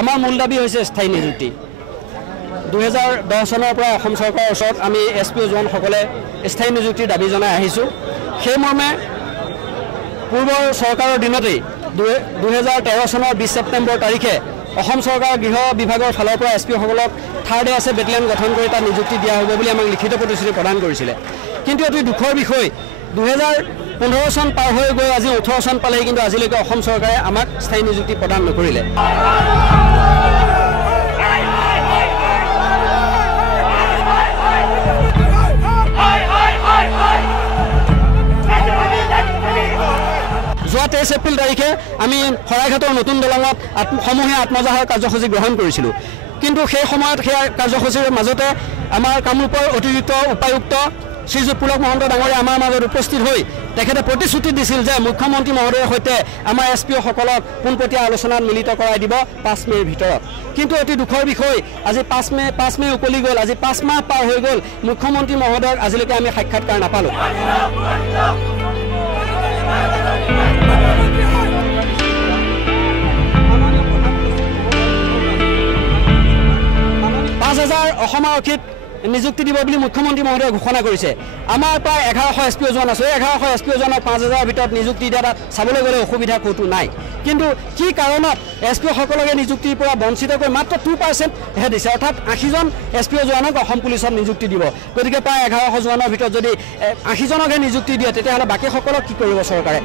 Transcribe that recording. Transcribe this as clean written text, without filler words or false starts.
আমাৰ মূল দাবী হৈছে স্থায়ী নিযুক্তি 2010 চনৰ পৰা অসম চৰকাৰৰ ওচৰত আমি এছপিঅ' জোৱানসকলে স্থায়ী নিযুক্তিৰ দাবী জনাই আহিছোঁ সেই মৰ্মে পূৰ্বৰ চৰকাৰৰ দিনতেই 2013 চনৰ 20 ছেপ্টেম্বৰ তাৰিখে অসম চৰকাৰৰ গৃহ বিভাগৰ ফালৰ পৰা এছপিঅ'সকলক থাৰ্ড এছ এ বেটেলিয়ন গঠন কৰি তাত নিযুক্তি দিয়া হ'ব বুলি আমাক লিখিত প্ৰতিশ্ৰুতি প্ৰদান কৰিছিলে কিন্তু অতি দুখৰ বিষয় 2015 চন পাৰ হৈ গৈ আজি 18 চন পালেহি কিন্তু আজিলৈকে অসম চৰকাৰে আমাক স্থায়ী নিযুক্তি প্ৰদান নকৰিলে যোৱা 23 এপ্ৰিল তাৰিখে আমি শৰাইঘাটৰ নতুন দলঙত সমূহীয়া আত্মজাহাৰ কাৰ্যসূচী গ্ৰহণ কৰিছিলোঁ কিন্তু সেই সময়ত সেই কাৰ্যসূচীৰ মাজতে আমাৰ কামৰূপৰ অতিৰিক্ত উপায়ুক্ত শ্ৰীযুত পুলক মহন্ত ডাঙৰীয়া আমাৰ মাজত উপস্থিত হৈ তেখেতে প্ৰতিশ্ৰুতি দিছিল যে মুখ্যমন্ত্ৰী মহোদয়ৰ সৈতে আমাৰ এছপিঅ'সকলক পোনপটীয়া আলোচনাত মিলিত কৰাই দিব 5 মে'ৰ ভিতৰত কিন্তু অতি দুখৰ বিষয় আজি 5 মে' উকলি গ'ল আজি 5 মাহ পাৰ হৈ গ'ল মুখ্যমন্ত্ৰী মহোদয়ক আজিলৈকে আমি সাক্ষাৎকাৰ নাপালোঁ 5,000 অসম আৰক্ষীক নিযুক্তি দিব বুলি মুখ্যমন্ত্ৰী মহোদয়ে ঘোষণা কৰিছে আমাৰ প্ৰায় 1100 এছপিঅ' জোৱান আছে 1100 এছপিঅ' জোৱানক 5,000 ভিতৰত নিযুক্তি দিয়া চাবলৈ গ'লে অসুবিধা ক'তো নাই কিন্তু কি কাৰণত এছপিঅ'সকলকে নিযুক্তিৰ পৰা বঞ্চিত কৰি মাত্ৰ 2% হে দিছে অৰ্থাৎ 80জন এছপিঅ' জোৱানক অসম পুলিচত নিযুক্তি দিব গতিকে প্ৰায় 1100 জোৱানৰ ভিতৰত যদি 80জনকহে নিযুক্তি দিয়ে তেতিয়াহ'লে বাকীসকলক কি কৰিব চৰকাৰে